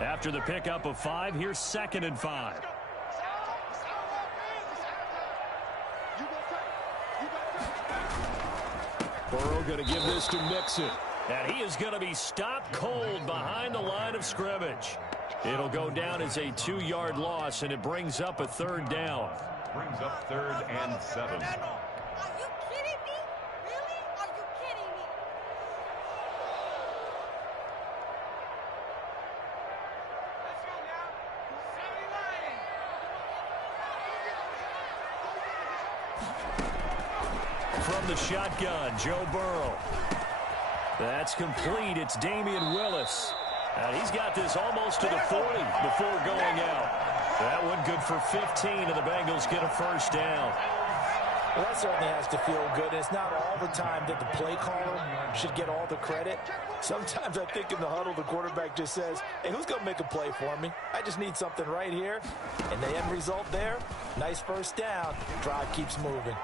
After the pickup of 5, here's 2nd and 5. Burrow going to give this to Mixon. And he is going to be stopped cold behind the line of scrimmage. It'll go down as a 2-yard loss, and it brings up a 3rd down. Brings up 3rd and 7. Are you kidding me? Really? Are you kidding me? Let's go now. From the shotgun, Joe Burrow. That's complete. It's Damian Willis. And he's got this almost to the 40 before going out. That one good for 15, and the Bengals get a 1st down. Well, that certainly has to feel good. It's not all the time that the play caller should get all the credit. Sometimes I think in the huddle, the quarterback just says, hey, who's going to make a play for me? I just need something right here. And the end result there, nice 1st down. Drive keeps moving.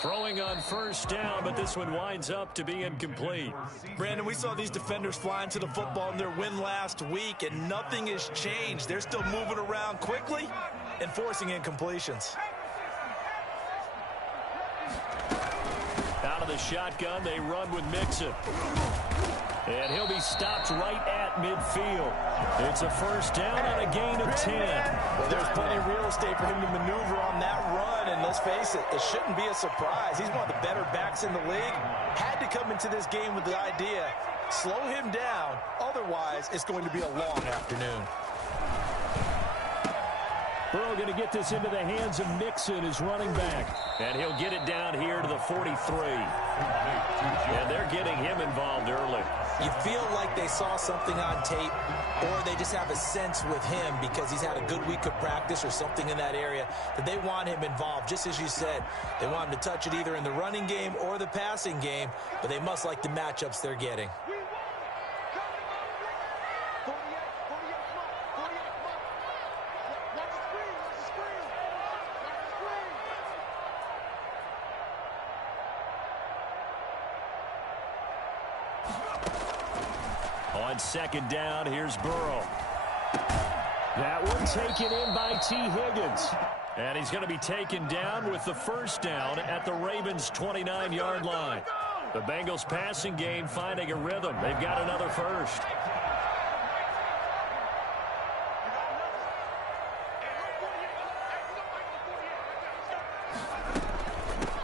Throwing on 1st down, but this one winds up to be incomplete. Brandon, we saw these defenders fly into the football in their win last week, and nothing has changed. They're still moving around quickly and forcing incompletions. Out of the shotgun, they run with Mixon. And he'll be stopped right at midfield. It's a 1st down on a gain of 10. Well, there's plenty of real estate for him to maneuver on that run, and let's face it, it shouldn't be a surprise. He's one of the better backs in the league. Had to come into this game with the idea, slow him down, otherwise it's going to be a long afternoon. Burrow going to get this into the hands of Mixon, his running back. And he'll get it down here to the 43. And they're getting him involved early. You feel like they saw something on tape, or they just have a sense with him because he's had a good week of practice or something in that area that they want him involved. Just as you said, they want him to touch it either in the running game or the passing game, but they must like the matchups they're getting. On 2nd down, here's Burrow. That one taken in by T. Higgins. And he's going to be taken down with the 1st down at the Ravens' 29-yard line. The Bengals passing game finding a rhythm. They've got another 1st.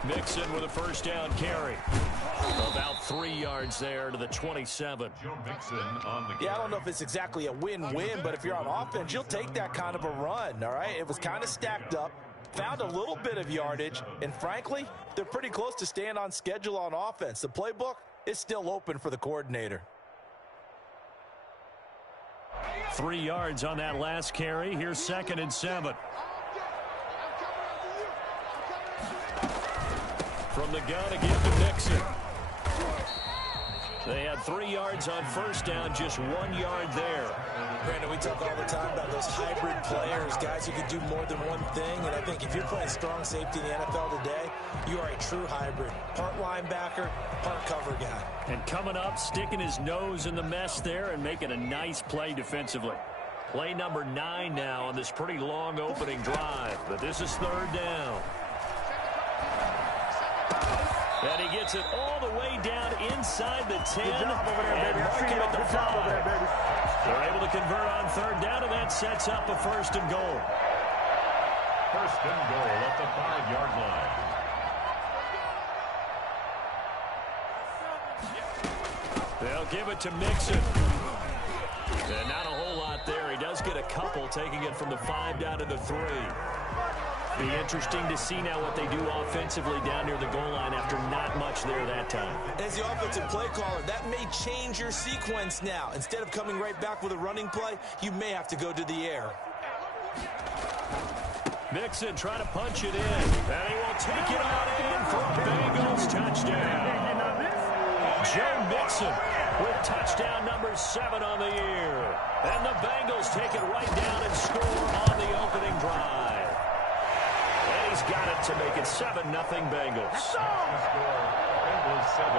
Mixon with a 1st down carry. About 3 yards there to the 27. Yeah, I don't know if it's exactly a win-win, but if you're on offense, you'll take that kind of a run, all right? It was kind of stacked up, found a little bit of yardage, and frankly, they're pretty close to staying on schedule on offense. The playbook is still open for the coordinator. 3 yards on that last carry. Here's 2nd and 7. From the gun again to Mixon. They had 3 yards on 1st down, just 1 yard there. Brandon, we talk all the time about those hybrid players, guys who can do more than one thing. And I think if you're playing strong safety in the NFL today, you are a true hybrid. Part linebacker, part cover guy. And coming up, sticking his nose in the mess there and making a nice play defensively. Play number 9 now on this pretty long opening drive. But this is 3rd down. And he gets it all the way down inside the 10 and mark him at the 5. They're able to convert on 3rd down, and that sets up a 1st and goal. 1st and goal at the 5-yard line. They'll give it to Mixon. And not a whole lot there. He does get a couple, taking it from the 5 down to the 3. Be interesting to see now what they do offensively down near the goal line after not much there that time. As the offensive play caller, that may change your sequence now. Instead of coming right back with a running play, you may have to go to the air. Mixon trying to punch it in. And he will take it on in for a Bengals touchdown. Joe Mixon with touchdown number 7 on the year. And the Bengals take it right down and score on the opening drive. And he's got it to make it 7-0 Bengals. Score, Bengals 7,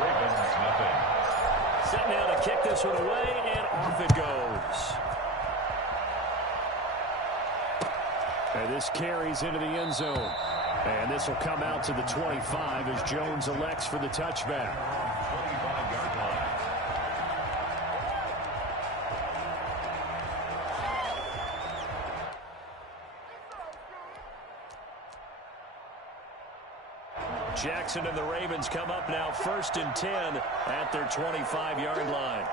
Ravens 0. Set now to kick this one away, and off it goes. And this carries into the end zone. And this will come out to the 25 as Jones elects for the touchback. 25-yard line. Jackson and the Ravens come up now 1st and 10 at their 25-yard line.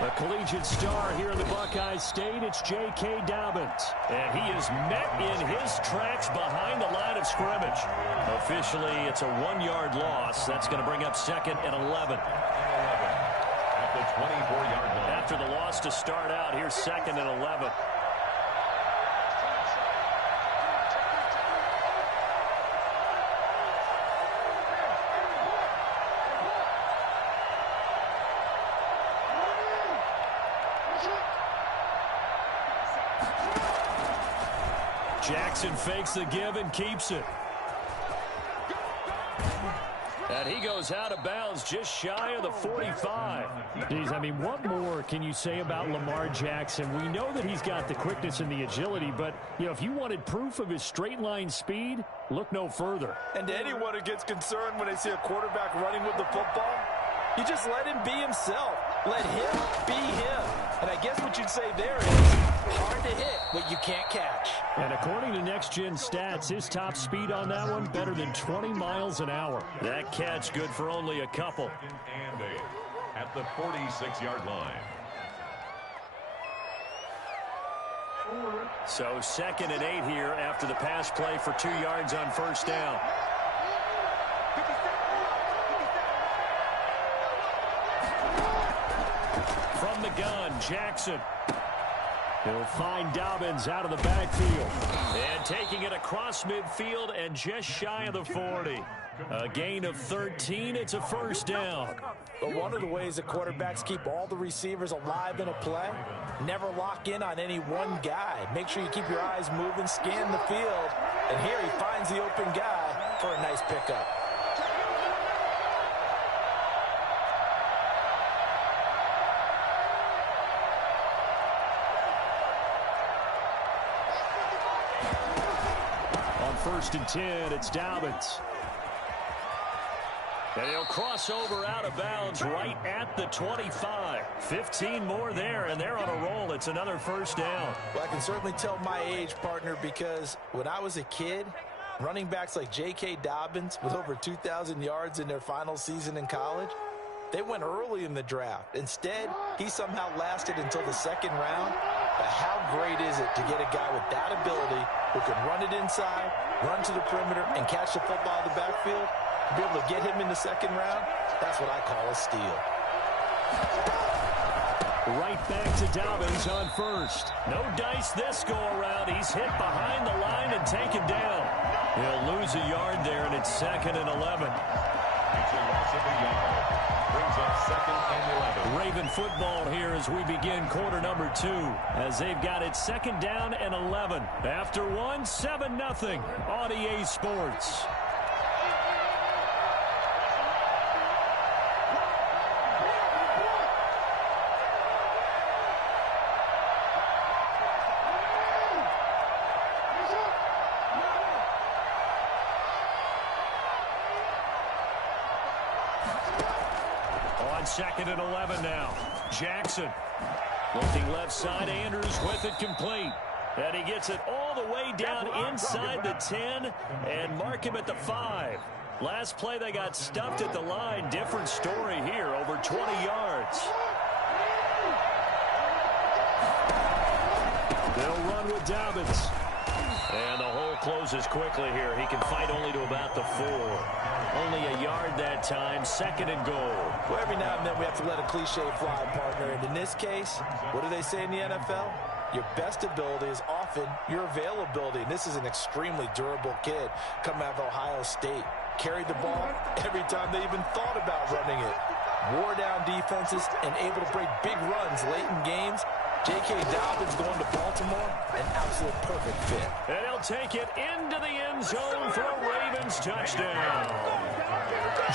A collegiate star here in the Buckeye State, it's J.K. Dobbins. And he is met in his tracks behind the line of scrimmage. Officially, it's a 1-yard loss. That's going to bring up 2nd and 11. At the 24-yard line. After the loss to start out, here's 2nd and 11. Jackson fakes the give and keeps it. And he goes out of bounds just shy of the 45. Geez, I mean, what more can you say about Lamar Jackson? We know that he's got the quickness and the agility, but, you know, if you wanted proof of his straight line speed, look no further. And to anyone who gets concerned when they see a quarterback running with the football, you just let him be himself. Let him be him. And I guess what you'd say there is hard to hit what you can't catch. And according to Next Gen Stats, his top speed on that one better than 20 miles an hour. That catch good for only a couple. And 8 at the 46-yard line. So 2nd and 8 here after the pass play for 2 yards on 1st down. From the gun, Jackson. He'll find Dobbins out of the backfield. And taking it across midfield and just shy of the 40. A gain of 13. It's a 1st down. But one of the ways that quarterbacks keep all the receivers alive in a play, never lock in on any one guy. Make sure you keep your eyes moving, scan the field. And here he finds the open guy for a nice pickup. On 1st and 10, it's Dobbins. And he'll cross over out of bounds right at the 25. 15 more there, and they're on a roll. It's another 1st down. Well, I can certainly tell my age, partner, because when I was a kid, running backs like J.K. Dobbins with over 2,000 yards in their final season in college, they went early in the draft. Instead, he somehow lasted until the 2nd round. But how great is it to get a guy with that ability who can run it inside, run to the perimeter, and catch the football in the backfield? To be able to get him in the 2nd round, that's what I call a steal. Right back to Dobbins on 1st. No dice this go-around. He's hit behind the line and taken down. He'll lose a yard there, and it's 2nd and 11. It's a loss of a yard. Brings up 2nd and 11. Raven football here as we begin quarter number 2. As they've got it 2nd down and 11. After 1, 7-0 on EA Sports. On 2nd and 11 now. Jackson looking left side. Andrews with it complete. And he gets it all the way down inside the 10 and mark him at the 5. Last play they got stuffed at the line. Different story here. Over 20 yards. They'll run with Dobbins. And the hole closes quickly here. He can fight only to about the 4. Only a yard that time. 2nd and goal. Well, every now and then we have to let a cliche fly, partner. And in this case, what do they say in the NFL? Your best ability is often your availability. And this is an extremely durable kid coming out of Ohio State. Carried the ball every time they even thought about running it. Wore down defenses and able to break big runs late in games J.K. Dobbins going to Baltimore, an absolute perfect fit. And he'll take it into the end zone for a Ravens touchdown.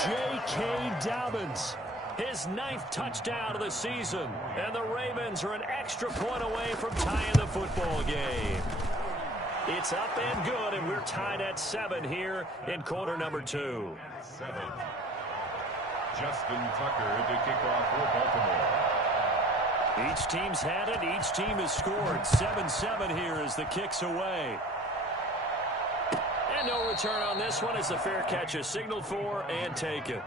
J.K. Dobbins, his 9th touchdown of the season. And the Ravens are an extra point away from tying the football game. It's up and good, and we're tied at 7 here in quarter number 2. 7. Justin Tucker to kick off for Baltimore. Each team's had it. Each team has scored. 7-7 here as the kick's away. And no return on this one as the fair catch is signaled for and taken.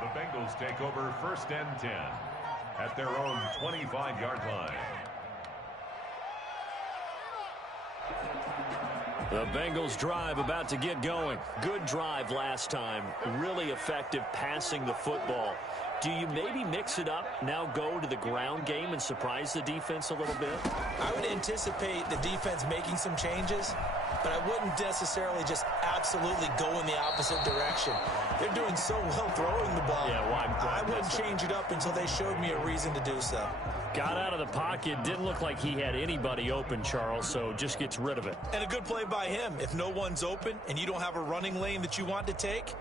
The Bengals take over 1st and 10 at their own 25-yard line. The Bengals drive about to get going. Good drive last time. Really effective passing the football. Do you maybe mix it up, now go to the ground game and surprise the defense a little bit? I would anticipate the defense making some changes, but I wouldn't necessarily just absolutely go in the opposite direction. They're doing so well throwing the ball. Yeah, well, I wouldn't change it up until they showed me a reason to do so. Got out of the pocket, didn't look like he had anybody open, Charles, so just gets rid of it. And a good play by him. If no one's open and you don't have a running lane that you want to take,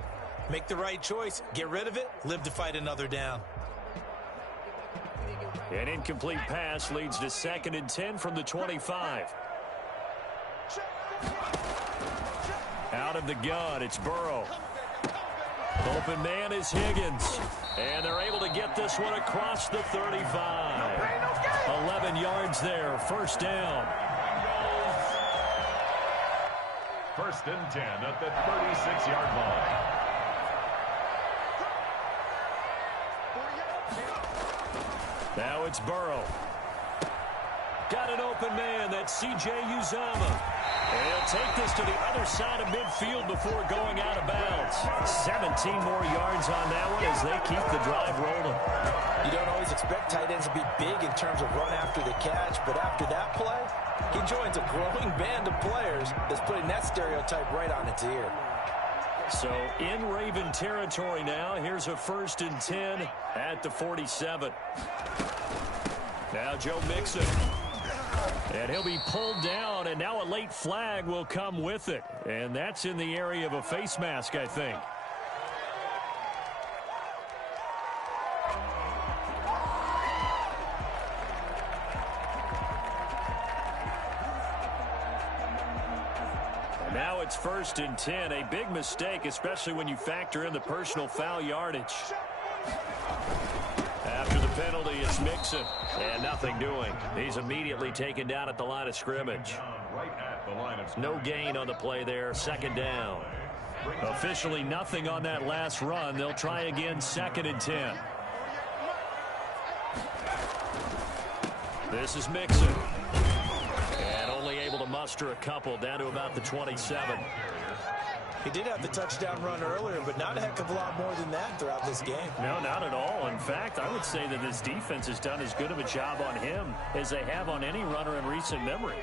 make the right choice. Get rid of it. Live to fight another down. An incomplete pass leads to 2nd and 10 from the 25. Out of the gun, it's Burrow. Open man is Higgins. And they're able to get this one across the 35. 11 yards there, 1st down. 1st and 10 at the 36-yard line. Now it's Burrow. Got an open man. That's C.J. Uzomah. And he'll take this to the other side of midfield before going out of bounds. 17 more yards on that one as they keep the drive rolling. You don't always expect tight ends to be big in terms of run after the catch, but after that play, he joins a growing band of players that's putting that stereotype right on its ear. So in Raven territory now, here's a 1st and 10 at the 47. Now Joe Mixon. And he'll be pulled down, and now a late flag will come with it. And that's in the area of a face mask, I think. Now it's 1st and 10. A big mistake, especially when you factor in the personal foul yardage. After the penalty, it's Mixon. And nothing doing. He's immediately taken down at the line of scrimmage. No gain on the play there. 2nd down. Officially nothing on that last run. They'll try again 2nd and 10. This is Mixon. And only able to muster a couple down to about the 27. He did have the touchdown run earlier, but not a heck of a lot more than that throughout this game. No, not at all. In fact, I would say that this defense has done as good of a job on him as they have on any runner in recent memory.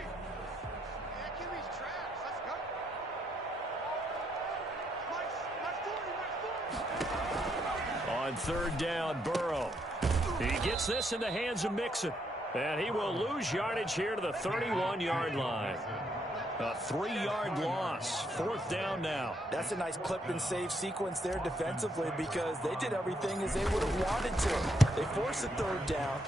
On 3rd down, Burrow. He gets this in the hands of Mixon. And he will lose yardage here to the 31-yard line. A 3-yard loss. 4th down now. That's a nice clip and save sequence there defensively because they did everything as they would have wanted to. They forced the 3rd down,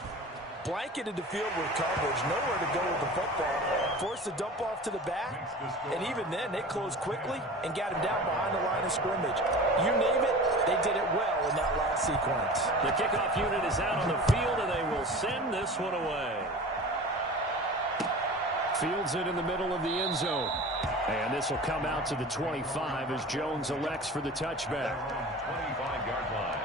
blanketed the field with coverage, nowhere to go with the football, forced the dump off to the back, and even then they closed quickly and got him down behind the line of scrimmage. You name it, they did it well in that last sequence. The kickoff unit is out on the field, and they will send this one away. Fields it in the middle of the end zone. And this will come out to the 25 as Jones elects for the touchback. 25-yard line.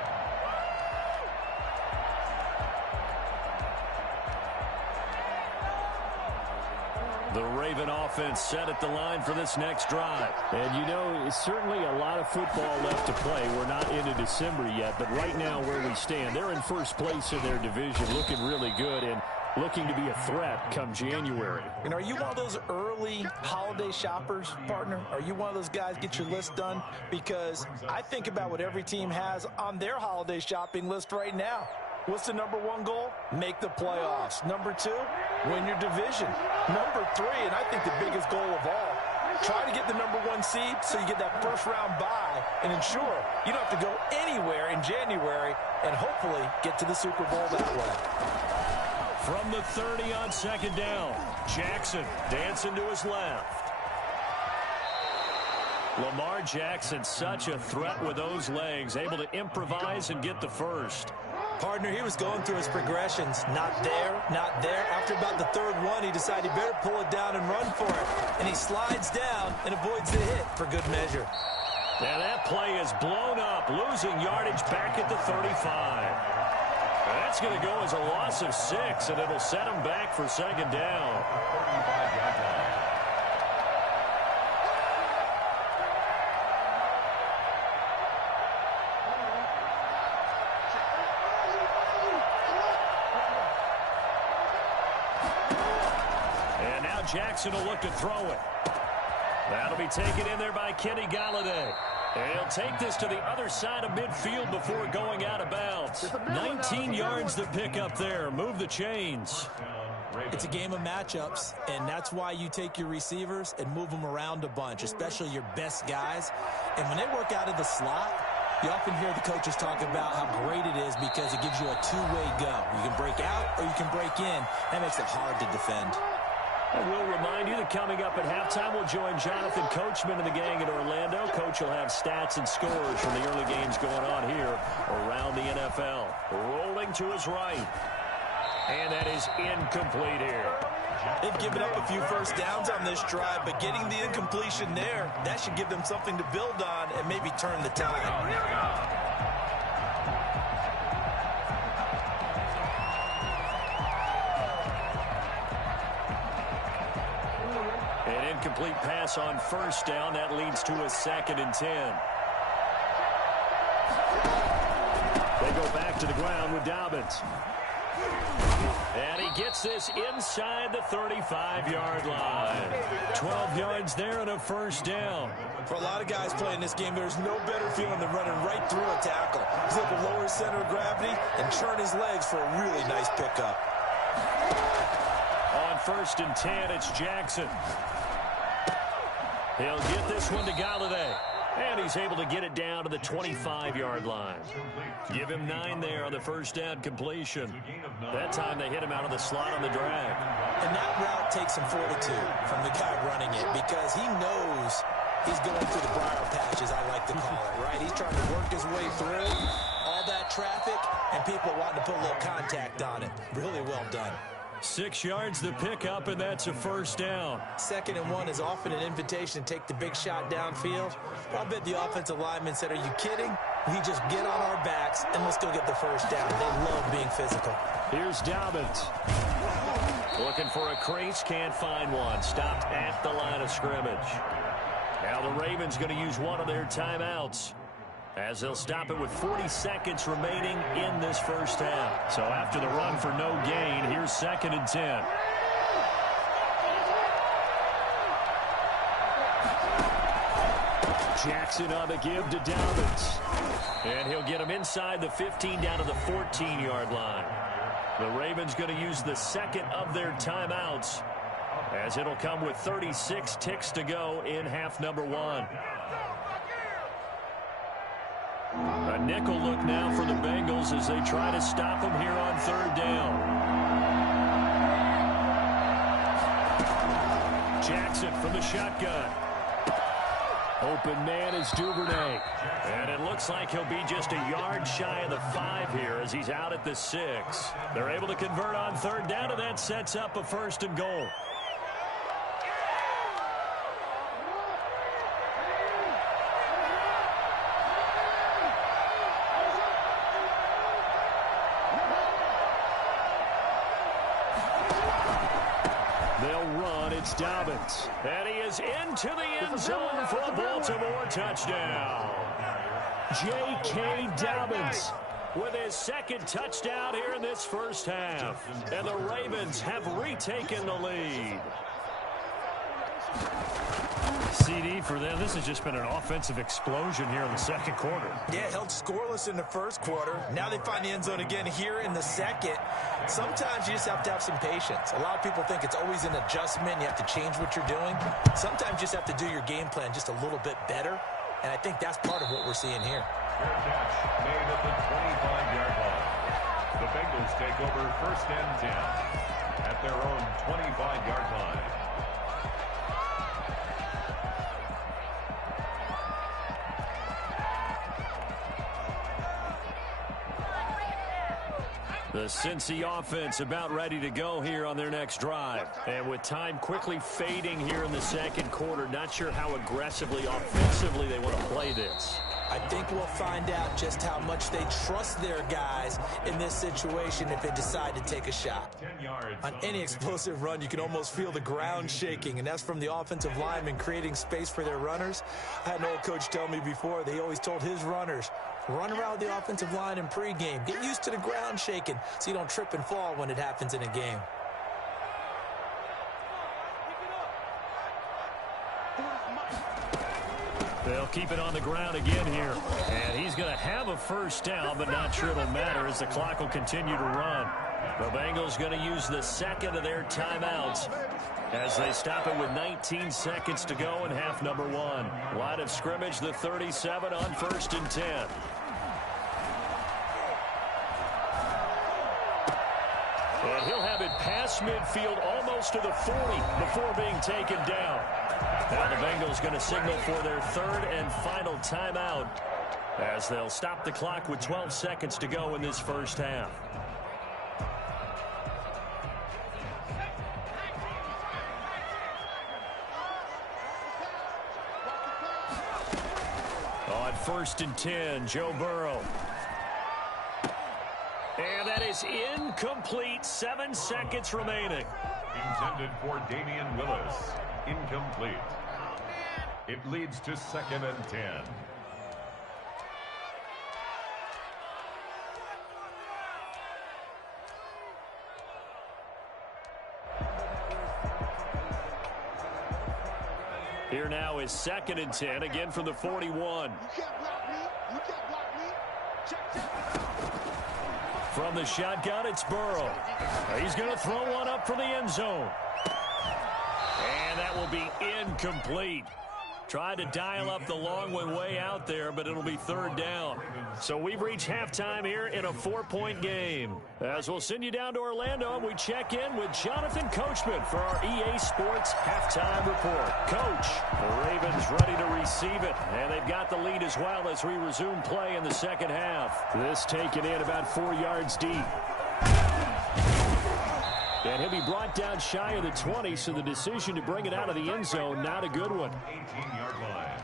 The Raven offense set at the line for this next drive. And you know, it's certainly a lot of football left to play. We're not into December yet, but right now where we stand, they're in first place in their division, looking really good and looking to be a threat come January. And are you one of those early holiday shoppers, partner? Are you one of those guys get your list done? Because I think about what every team has on their holiday shopping list right now. What's the number one goal? Make the playoffs. Number two, win your division. Number three, and I think the biggest goal of all, try to get the number one seed so you get that first-round bye and ensure you don't have to go anywhere in January and hopefully get to the Super Bowl that way. From the 30 on second down, Jackson dancing to his left. Lamar Jackson, such a threat with those legs, able to improvise and get the first. Partner, he was going through his progressions. Not there, not there. After about the third one, he decided he better pull it down and run for it. And he slides down and avoids the hit for good measure. Now that play is blown up, losing yardage back at the 35. That's going to go as a loss of 6, and it'll set him back for second down. And now Jackson will look to throw it. That'll be taken in there by Kenny Galladay. And he'll take this to the other side of midfield before going out of bounds. 19 yards to pick up there. Move the chains. It's a game of matchups, and that's why you take your receivers and move them around a bunch, especially your best guys. And when they work out of the slot, you often hear the coaches talk about how great it is because it gives you a two-way go. You can break out or you can break in. That makes it hard to defend. And we'll remind you that coming up at halftime, we'll join Jonathan Coachman and the gang in Orlando. Coach will have stats and scores from the early games going on here around the NFL. Rolling to his right. And that is incomplete here. They've given up a few first downs on this drive, but getting the incompletion there, that should give them something to build on and maybe turn the tide. An incomplete pass on first down. That leads to a 2nd and 10. They go back to the ground with Dobbins. And he gets this inside the 35-yard line. 12 yards there and a first down. For a lot of guys playing this game, there's no better feeling than running right through a tackle. He's able to lower his center of gravity and churn his legs for a really nice pickup. On 1st and 10, it's Jackson. He'll get this one to Galladay. And he's able to get it down to the 25-yard line. Give him 9 there on the first down completion. That time they hit him out of the slot on the drag. And that route takes some fortitude from the guy running it because he knows he's going through the briar patch, as I like to call it, right? He's trying to work his way through all that traffic and people wanting to put a little contact on it. Really well done. 6 yards to pick up, and that's a first down. 2nd and 1 is often an invitation to take the big shot downfield. I'll bet the offensive lineman said, are you kidding? We just get on our backs, and let's go get the first down. They love being physical. Here's Dobbins. Looking for a crease, can't find one. Stopped at the line of scrimmage. Now the Ravens going to use one of their timeouts, as they'll stop it with 40 seconds remaining in this first half. So after the run for no gain, here's 2nd and 10. Jackson on the give to Dobbins. And he'll get him inside the 15 down to the 14-yard line. The Ravens going to use the 2nd of their timeouts, as it'll come with 36 ticks to go in half number 1. A nickel look now for the Bengals as they try to stop them here on 3rd down. Jackson from the shotgun. Open man is Duvernay. And it looks like he'll be just a yard shy of the 5 here as he's out at the 6. They're able to convert on 3rd down, and that sets up a 1st and goal. It's Dobbins. And he is into the end zone for a Baltimore touchdown. J.K. Dobbins with his 2nd touchdown here in this first half. And the Ravens have retaken the lead. CD for them. This has just been an offensive explosion here in the second quarter. Yeah, held scoreless in the first quarter. Now they find the end zone again here in the second. Sometimes you just have to have some patience. A lot of people think it's always an adjustment. You have to change what you're doing. Sometimes you just have to do your game plan just a little bit better. And I think that's part of what we're seeing here. Fair catch made at the 25-yard line. The Bengals take over 1st and 10 at their own 25-yard line. The Cincy offense about ready to go here on their next drive. And with time quickly fading here in the second quarter, not sure how aggressively, offensively they want to play this. I think we'll find out just how much they trust their guys in this situation if they decide to take a shot. 10 yards. On any explosive run, you can almost feel the ground shaking, and that's from the offensive linemen creating space for their runners. I had an old coach tell me before, they always told his runners, run around the offensive line in pregame. Get used to the ground shaking so you don't trip and fall when it happens in a game. They'll keep it on the ground again here. And he's going to have a first down, but not sure it'll matter as the clock will continue to run. The Bengals going to use the second of their timeouts as they stop it with 19 seconds to go in half number one. Line of scrimmage, the 37 on 1st and 10. And he'll have it past midfield almost to the 40 before being taken down. Now the Bengals going to signal for their third and final timeout as they'll stop the clock with 12 seconds to go in this first half. On 1st and 10, Joe Burrow. And that is incomplete. 7 seconds remaining. Intended for Damian Willis. Incomplete. It leads to 2nd and 10. Here now is 2nd and 10, again from the 41. You can't block me. You can't block me. Check. From the shotgun, it's Burrow. He's going to throw one up from the end zone. And that will be incomplete. Tried to dial up the long one way out there, but it'll be 3rd down. So we've reached halftime here in a 4-point game. As we'll send you down to Orlando, and we check in with Jonathan Coachman for our EA Sports Halftime Report. Coach, the Ravens ready to receive it, and they've got the lead as well as we resume play in the second half. This taken in about 4 yards deep. And he'll be brought down shy of the 20, so the decision to bring it out of the end zone, not a good one. 18-yard line.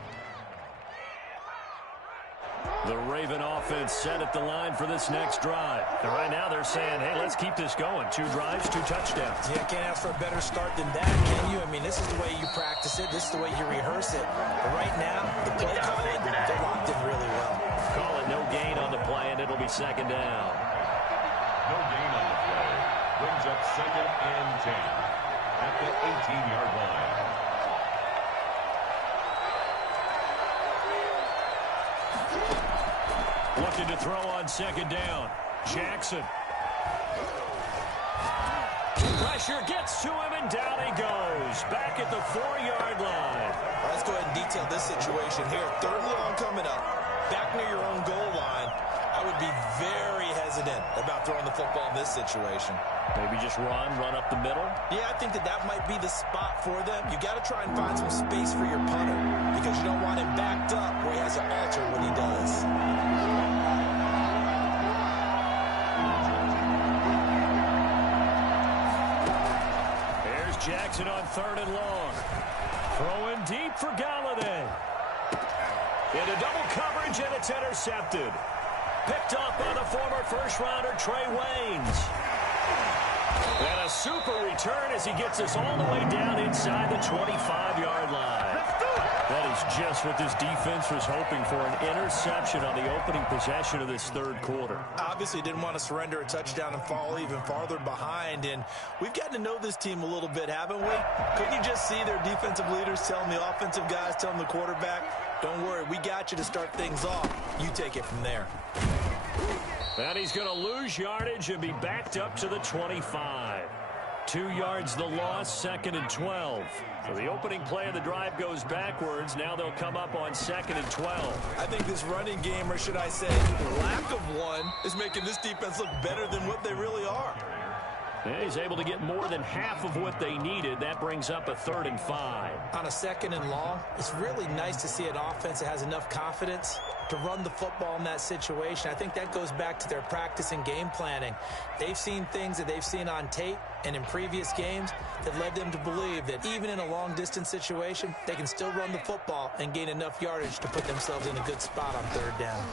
The Raven offense set at the line for this next drive. And right now they're saying, hey, let's keep this going. 2 drives, 2 touchdowns. Yeah, can't ask for a better start than that, can you? I mean, this is the way you practice it. This is the way you rehearse it. But right now, the play calling, they're locked in really well. Call it no gain on the play, and it'll be 2nd down. No gain on the play. Brings up 2nd and 10 at the 18-yard line. Looking to throw on 2nd down. Jackson. Pressure gets to him, and down he goes. Back at the 4-yard line. Let's go ahead and detail this situation here. 3rd and long coming up. Back near your own goal line. I would be very hesitant about throwing the football in this situation. Maybe just run up the middle. Yeah, I think that might be the spot for them. You got to try and find some space for your punter because you don't want him backed up where he has to alter what he does. There's Jackson on 3rd and long. Throwing deep for Galladay. Into double coverage, and it's intercepted. Picked off by the former first-rounder Trey Waynes. And a super return as he gets us all the way down inside the 25-yard line. That is just what this defense was hoping for, an interception on the opening possession of this third quarter. Obviously didn't want to surrender a touchdown and fall even farther behind, and we've gotten to know this team a little bit, haven't we? Couldn't you just see their defensive leaders telling the offensive guys, telling the quarterback, don't worry, we got you to start things off. You take it from there. And he's going to lose yardage and be backed up to the 25. 2 yards the loss, 2nd and 12. So the opening play of the drive goes backwards. Now they'll come up on 2nd and 12. I think this running game, or should I say lack of one, is making this defense look better than what they really are. And he's able to get more than half of what they needed. That brings up a 3rd and 5. On a 2nd and long, it's really nice to see an offense that has enough confidence to run the football in that situation. I think that goes back to their practice and game planning. They've seen things that they've seen on tape and in previous games that led them to believe that even in a long-distance situation, they can still run the football and gain enough yardage to put themselves in a good spot on 3rd down.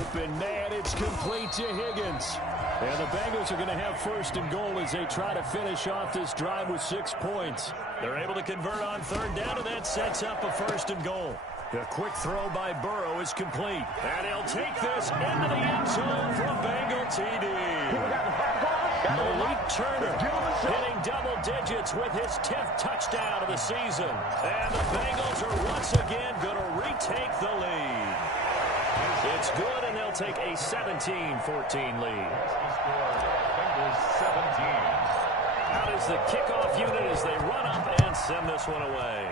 Open man, it's complete to Higgins. And the Bengals are going to have 1st and goal as they try to finish off this drive with 6 points. They're able to convert on 3rd down, and that sets up a 1st and goal. The quick throw by Burrow is complete. And he'll take this into the end zone from Bengal TD. Malik Turner hitting double digits with his 10th touchdown of the season. And the Bengals are once again going to retake the lead. It's good, and they'll take a 17-14 lead. Bengals 17. Out is the kickoff unit as they run up and send this one away.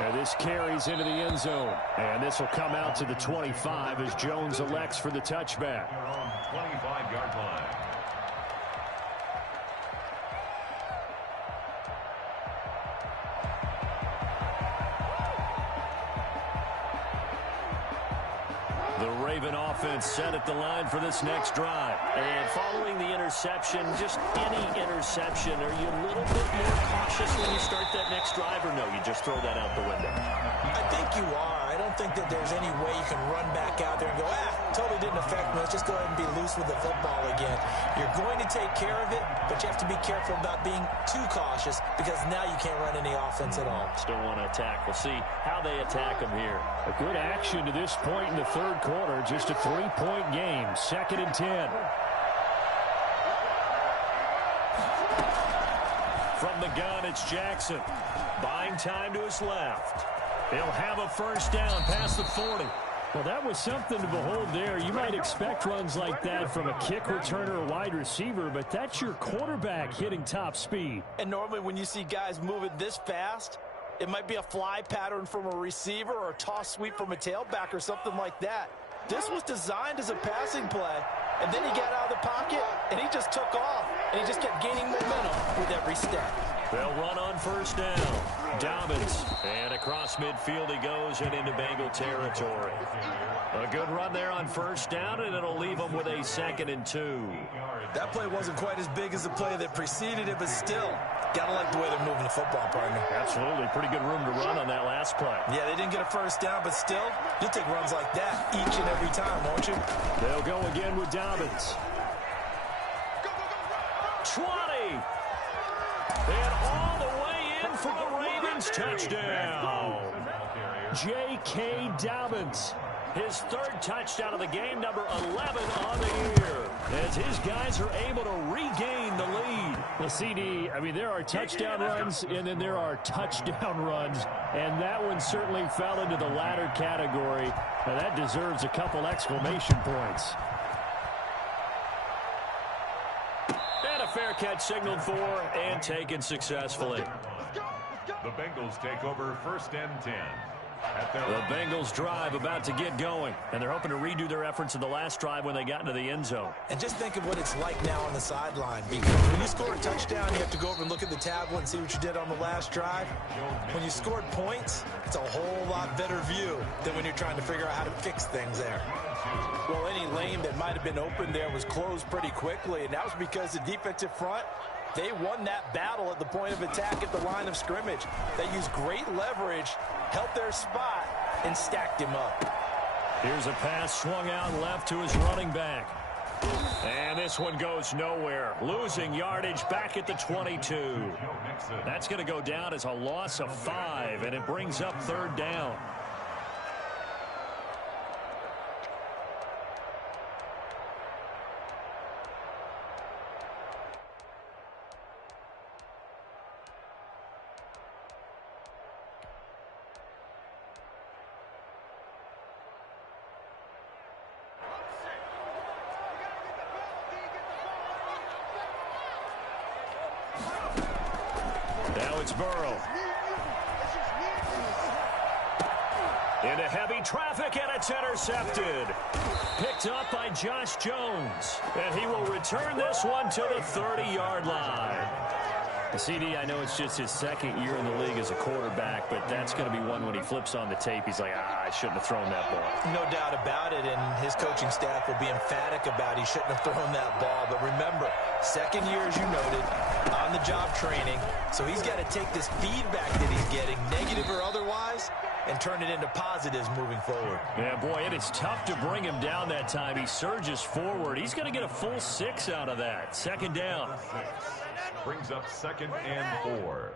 And this carries into the end zone. And this will come out to the 25 as Jones elects for the touchback. Their own 25-yard line. The Raven offense set at the line for this next drive. And following the interception, just any interception, are you a little bit more cautious when you start that next drive, or no, you just throw that out the window? I think you are. I don't think that there's any way you can run back out there and go, totally didn't affect me. Let's just go ahead and be loose with the football again. You're going to take care of it, but you have to be careful about being too cautious because now you can't run any offense at all. Still want to attack. We'll see how they attack them here. A good action to this point in the third quarter. Just a 3-point game. 2nd and 10. From the gun, it's Jackson. Buying time to his left. He'll have a 1st down past the 40. Well, that was something to behold there. You might expect runs like that from a kick returner or wide receiver, but that's your quarterback hitting top speed. And normally when you see guys moving this fast, it might be a fly pattern from a receiver or a toss sweep from a tailback or something like that. This was designed as a passing play, and then he got out of the pocket, and he just took off, and he just kept gaining momentum with every step. They'll run on 1st down. Dobbins, and across midfield he goes and into Bengal territory. A good run there on 1st down, and it'll leave them with a 2nd and 2. That play wasn't quite as big as the play that preceded it, but still, gotta like the way they're moving the football, partner. Absolutely. Pretty good room to run on that last play. Yeah, they didn't get a 1st down, but still, you'll take runs like that each and every time, won't you? They'll go again with Dobbins. 20. And all the way in for the Ravens touchdown. J.K. Dobbins. His 3rd touchdown of the game, number 11 on the year. As his guys are able to regain the lead. Well, CD, I mean, there are touchdown runs, and then there are touchdown runs. And that one certainly fell into the latter category. Now, that deserves a couple exclamation points. And a fair catch signaled for and taken successfully. The Bengals take over 1st and 10. The Bengals drive about to get going, and they're hoping to redo their efforts in the last drive when they got into the end zone. And just think of what it's like now on the sideline, because when you score a touchdown, you have to go over and look at the tablet and see what you did on the last drive. When you scored points, it's a whole lot better view than when you're trying to figure out how to fix things there. Well, any lane that might have been open there was closed pretty quickly, and that was because the defensive front, they won that battle at the point of attack at the line of scrimmage. They used great leverage, held their spot, and stacked him up. Here's a pass swung out left to his running back. And this one goes nowhere. Losing yardage back at the 22. That's going to go down as a loss of 5, and it brings up 3rd down. Now it's Burrow. Into heavy traffic, and it's intercepted. Picked up by Josh Jones. And he will return this one to the 30-yard line. CD, I know it's just his 2nd year in the league as a quarterback, but that's going to be one when he flips on the tape. He's like, I shouldn't have thrown that ball. No doubt about it, and his coaching staff will be emphatic about he shouldn't have thrown that ball. But remember, 2nd year, as you noted, on-the-job training. So he's got to take this feedback that he's getting, negative or otherwise, and turn it into positives moving forward. Yeah, boy, it is tough to bring him down that time. He surges forward. He's going to get a full 6 out of that. 2nd down. Brings up 2nd and 4.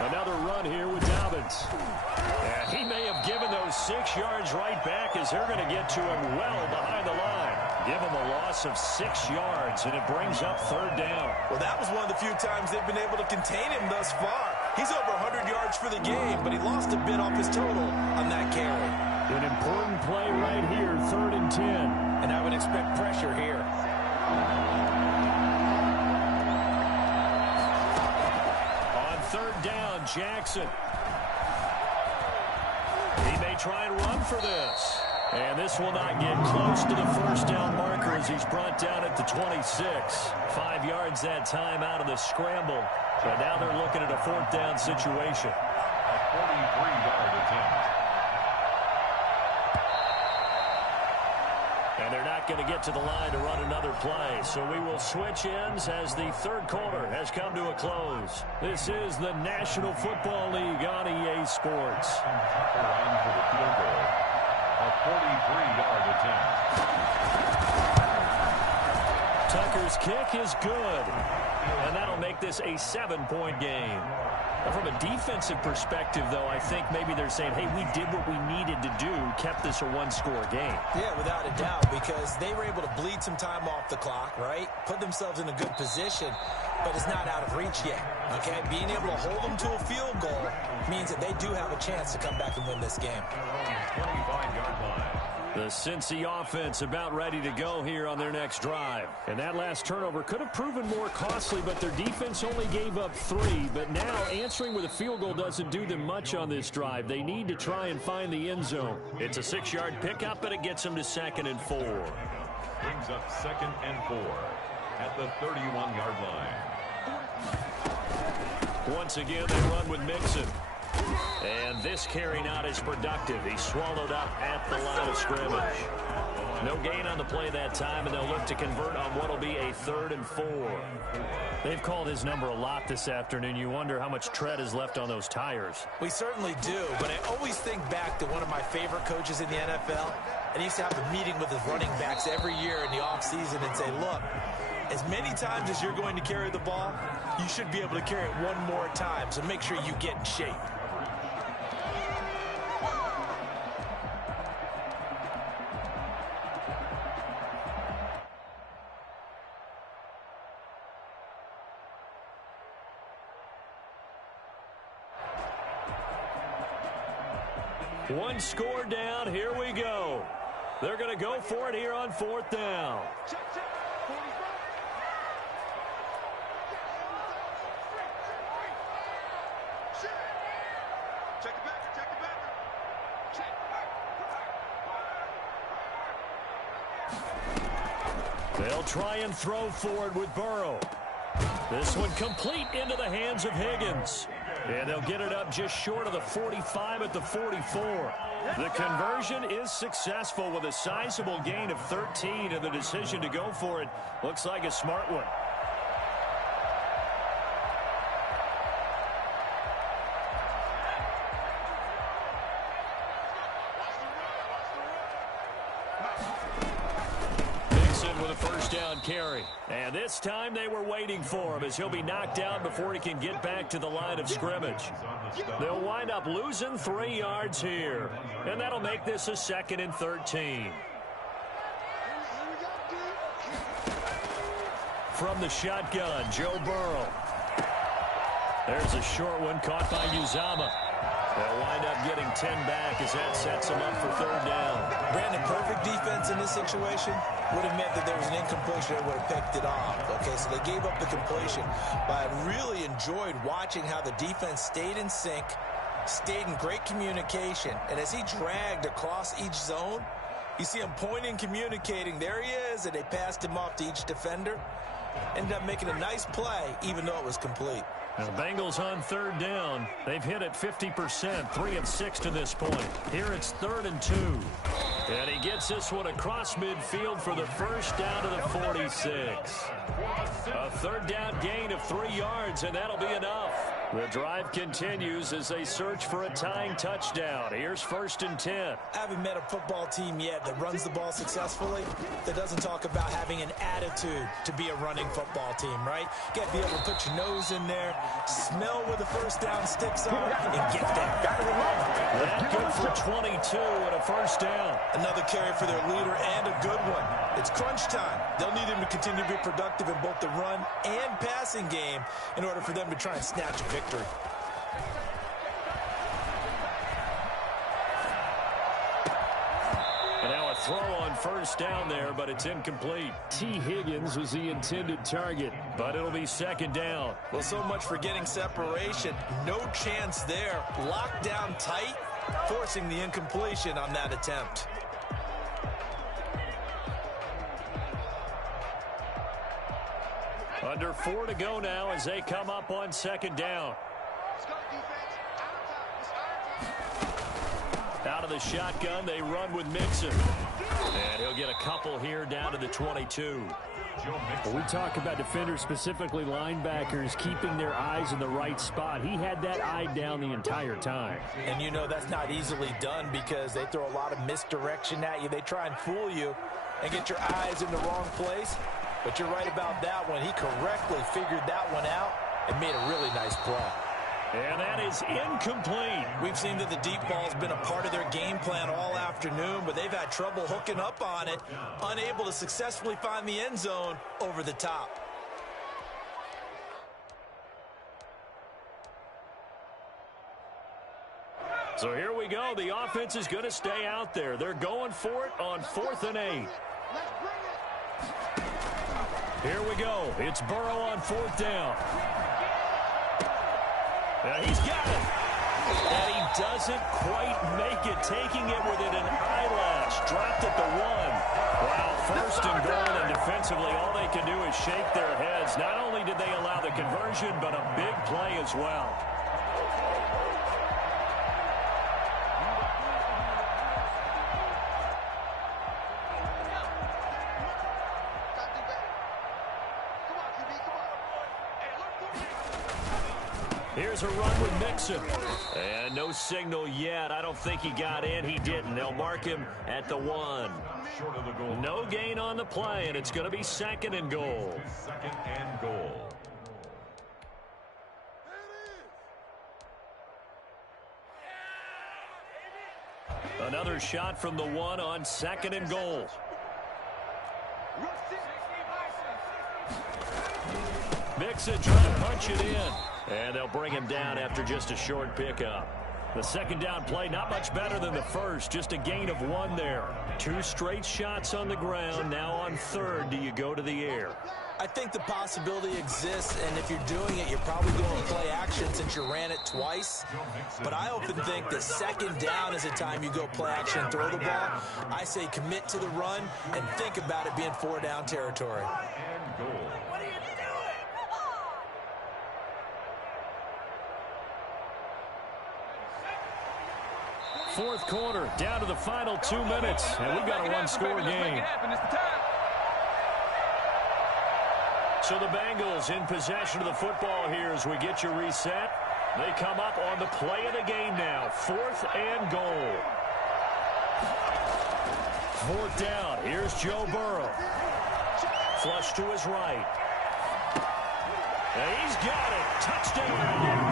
Another run here with Dobbins. And he may have given those 6 yards right back as they're going to get to him well behind the line. Give him a loss of 6 yards, and it brings up 3rd down. Well, that was one of the few times they've been able to contain him thus far. He's over 100 yards for the game, but he lost a bit off his total on that carry. An important play right here, 3rd and 10. And I would expect pressure here. On 3rd down, Jackson. He may try and run for this. And this will not get close to the 1st down marker as he's brought down at the 26. 5 yards that time out of the scramble. But now they're looking at a 4th down situation. A 43-yard attempt. And they're not going to get to the line to run another play. So we will switch ends as the 3rd quarter has come to a close. This is the National Football League on EA Sports. Tucker on for the field goal. A 43-yard attempt. Tucker's kick is good. And that'll make this a 7-point game. Now, from a defensive perspective, though, I think maybe they're saying, hey, we did what we needed to do, kept this a 1-score game. Yeah, without a doubt, because they were able to bleed some time off the clock, right? Put themselves in a good position, but it's not out of reach yet, okay? Being able to hold them to a field goal means that they do have a chance to come back and win this game. 25-yard line. The Cincy offense about ready to go here on their next drive. And that last turnover could have proven more costly, but their defense only gave up 3. But now answering with a field goal doesn't do them much on this drive. They need to try and find the end zone. It's a 6-yard pickup, but it gets them to 2nd and 4. Brings up 2nd and 4 at the 31-yard line. Once again, they run with Mixon. And this carry not as productive. He's swallowed up at the line of scrimmage. No gain on the play that time, and they'll look to convert on what will be a 3rd and 4. They've called his number a lot this afternoon. You wonder how much tread is left on those tires. We certainly do, but I always think back to one of my favorite coaches in the NFL. And he used to have a meeting with his running backs every year in the offseason and say, look, as many times as you're going to carry the ball, you should be able to carry it one more time, so make sure you get in shape. One score down. Here we go. They're going to go for it here on 4th down. They'll try and throw forward with Burrow. This one complete into the hands of Higgins. And they'll get it up just short of the 45 at the 44. The conversion is successful with a sizable gain of 13, and the decision to go for it looks like a smart one. With a first down carry. And this time they were waiting for him as he'll be knocked down before he can get back to the line of scrimmage. They'll wind up losing 3 yards here. And that'll make this a 2nd and 13. From the shotgun, Joe Burrow. There's a short one caught by Uzama. They'll wind up getting 10 back as that sets them up for 3rd down. Brandon, perfect defense in this situation would have meant that there was an incompletion that would have picked it off. Okay, so they gave up the completion. But I really enjoyed watching how the defense stayed in sync, stayed in great communication. And as he dragged across each zone, you see him pointing, communicating. There he is, and they passed him off to each defender. Ended up making a nice play, even though it was complete. Now the Bengals on 3rd down. They've hit it 50%, 3 of 6 to this point. Here it's 3rd and 2. And he gets this one across midfield for the first down to the 46. A 3rd down gain of 3 yards, and that'll be enough. The drive continues as they search for a tying touchdown. Here's 1st and 10. I haven't met a football team yet that runs the ball successfully that doesn't talk about having an attitude to be a running football team, right? You got to be able to put your nose in there, smell where the first down sticks are, and get there. That good for 22 and a first down. Another carry for their leader and a good one. It's crunch time. They'll need him to continue to be productive in both the run and passing game in order for them to try and snatch a victory. And now a throw on first down there, but it's incomplete. T. Higgins was the intended target, but it'll be 2nd down. Well, so much for getting separation. No chance there. Locked down tight, forcing the incompletion on that attempt. Under 4 to go now as they come up on 2nd down. Out of the shotgun, they run with Mixon. And he'll get a couple here down to the 22. When we talk about defenders, specifically linebackers, keeping their eyes in the right spot, he had that eye down the entire time. And you know that's not easily done because they throw a lot of misdirection at you. They try and fool you and get your eyes in the wrong place. But you're right about that one. He correctly figured that one out and made a really nice play. And that is incomplete. We've seen that the deep ball's been a part of their game plan all afternoon, but they've had trouble hooking up on it, unable to successfully find the end zone over the top. So here we go. The offense is going to stay out there. They're going for it on 4th and 8. Here we go. It's Burrow on 4th down. And he's got it. And he doesn't quite make it, taking it within an eyelash. Dropped at the 1. Wow, 1st and goal, and defensively all they can do is shake their heads. Not only did they allow the conversion, but a big play as well. Here's a run with Mixon. And no signal yet. I don't think he got in. He didn't. They'll mark him at the 1. No gain on the play, and it's going to be 2nd and goal. 2nd and goal. Another shot from the 1 on 2nd and goal. Mixon trying to punch it in. And they'll bring him down after just a short pickup. The 2nd down play, not much better than the first. Just a gain of 1 there. 2 straight shots on the ground. Now on 3rd, do you go to the air? I think the possibility exists, and if you're doing it, you're probably going to play action since you ran it twice. But I often think that 2nd down is the time you go play action and throw the ball. I say commit to the run and think about it being 4-down territory. What are you doing? Fourth quarter, down to the final 2 minutes, and we've got a one-score game. So the Bengals in possession of the football here as we get you reset. They come up on the play of the game now, 4th and goal. 4th down, here's Joe Burrow. Flush to his right. And he's got it. Touchdown,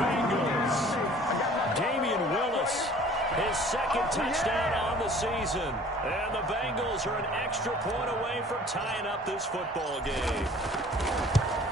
Bengals. Damian Willis, his second touchdown on the season. And the Bengals are an extra point away from tying up this football game.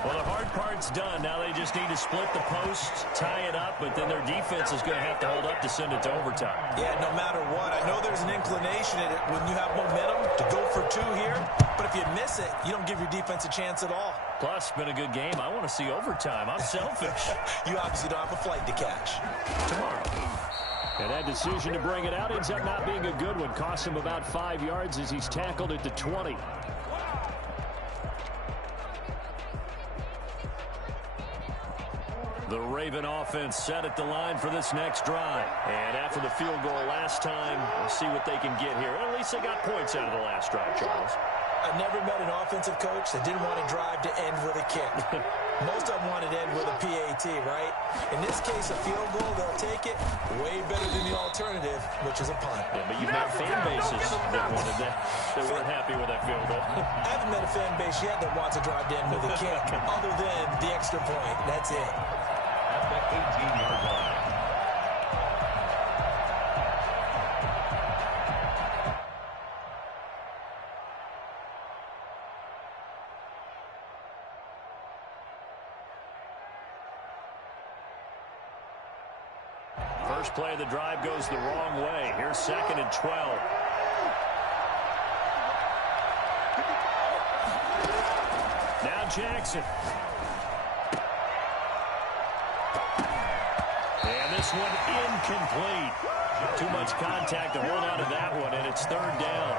Well, the hard part's done. Now they just need to split the posts, tie it up, but then their defense is going to have to hold up to send it to overtime. Yeah, no matter what. I know there's an inclination in it when you have momentum to go for 2 here, but if you miss it, you don't give your defense a chance at all. Plus, been a good game. I want to see overtime. I'm selfish. You obviously don't have a flight to catch. Tomorrow. And that decision to bring it out ends up not being a good one. Costs him about 5 yards as he's tackled at the 20. The Raven offense set at the line for this next drive. And after the field goal last time, we'll see what they can get here. At least they got points out of the last drive, Charles. I've never met an offensive coach that didn't want to drive to end with a kick. Most of them wanted to end with a PAT, right? In this case, a field goal, they'll take it. Way better than the alternative, which is a punt. Yeah, but you've met fan bases that wanted that. They weren't happy with that field goal. I haven't met a fan base yet that wants to drive to end with a kick, other than the extra point. That's it. At the 18-yard line. First play of the drive goes the wrong way. Here's 2nd and 12. Now Jackson. And this one incomplete. Too much contact to hold on to that one, and it's 3rd down.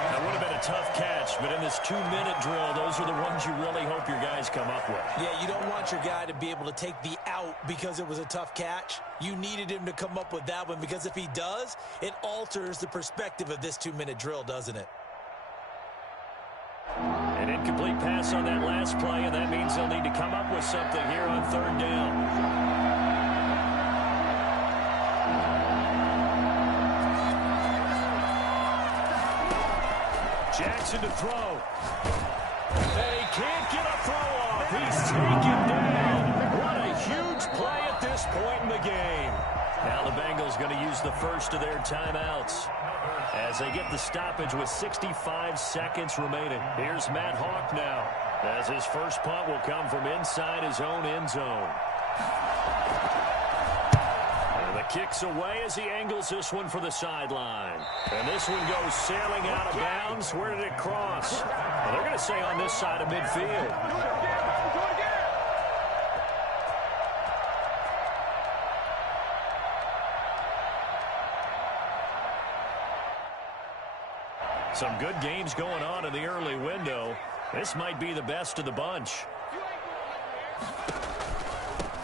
That would have been a tough catch, but in this 2-minute drill, those are the ones you really hope your guys come up with. Yeah, you don't want your guy to be able to take the out because it was a tough catch. You needed him to come up with that one because if he does, it alters the perspective of this 2-minute drill, doesn't it? An incomplete pass on that last play, and that means they'll need to come up with something here on 3rd down. Jackson to throw. And he can't get a throw off. He's taken down. What a huge play at this point in the game. Now the Bengals going to use the first of their timeouts as they get the stoppage with 65 seconds remaining. Here's Matt Hawk now as his first punt will come from inside his own end zone. Kicks away as he angles this one for the sideline. And this one goes sailing out of bounds. Where did it cross? Well, they're going to say on this side of midfield. Some good games going on in the early window. This might be the best of the bunch.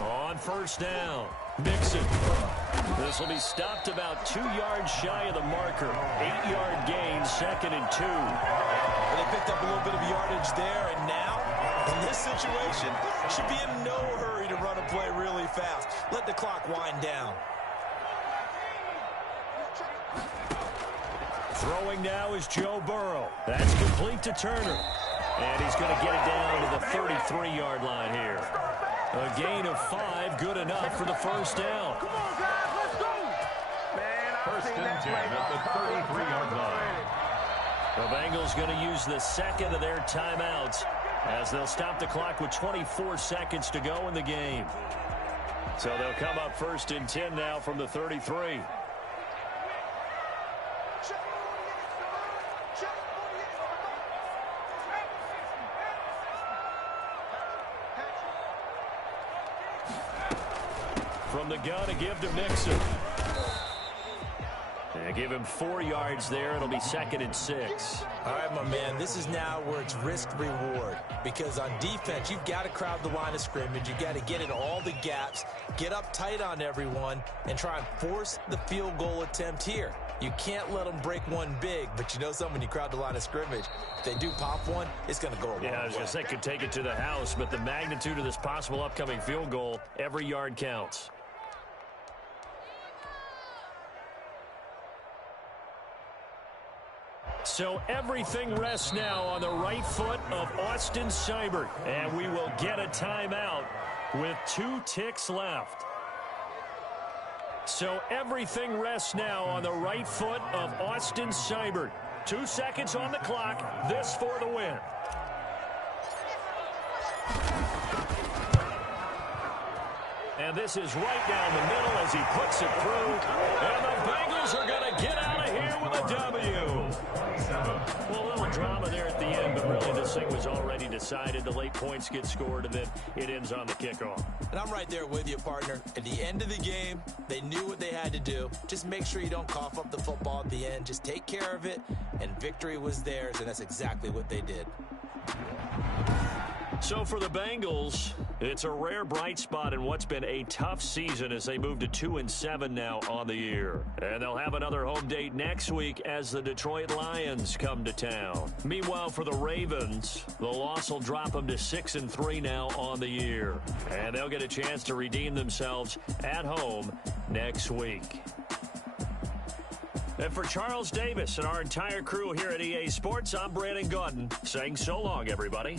On 1st down, Mixon. This will be stopped about 2 yards shy of the marker. 8-yard gain, 2nd and 2. Well, they picked up a little bit of yardage there, and now, in this situation, should be in no hurry to run a play really fast. Let the clock wind down. Throwing now is Joe Burrow. That's complete to Turner. And he's going to get it down to the 33-yard line here. A gain of 5, good enough for the 1st down. Come on, guys, let's go. Man, I've seen that play at the 33-yard line. The Bengals going to use the 2nd of their timeouts as they'll stop the clock with 24 seconds to go in the game. So they'll come up 1st and 10 now from the 33. From the gun, a give to Mixon. And give him 4 yards there. It'll be 2nd and 6. All right, my man, this is now where it's risk-reward. Because on defense, you've got to crowd the line of scrimmage. You've got to get in all the gaps, get up tight on everyone, and try and force the field goal attempt here. You can't let them break one big, but you know something, when you crowd the line of scrimmage, if they do pop one, it's going to go a long way. Yeah, I was going to say, could take it to the house, but the magnitude of this possible upcoming field goal, every yard counts. So everything rests now on the right foot of Austin Seibert. And we will get a timeout with 2 ticks left. So everything rests now on the right foot of Austin Seibert. 2 seconds on the clock. This for the win. And this is right down the middle as he puts it through. And the Bengals are going to get out of here with a W. Well, a little drama there at the end, but really this thing was already decided. The late points get scored, and then it ends on the kickoff. And I'm right there with you, partner. At the end of the game, they knew what they had to do. Just make sure you don't cough up the football at the end. Just take care of it, and victory was theirs, and that's exactly what they did. So for the Bengals, it's a rare bright spot in what's been a tough season as they move to 2-7 now on the year. And they'll have another home date next week as the Detroit Lions come to town. Meanwhile, for the Ravens, the loss will drop them to 6-3 now on the year. And they'll get a chance to redeem themselves at home next week. And for Charles Davis and our entire crew here at EA Sports, I'm Brandon Gaudin saying so long, everybody.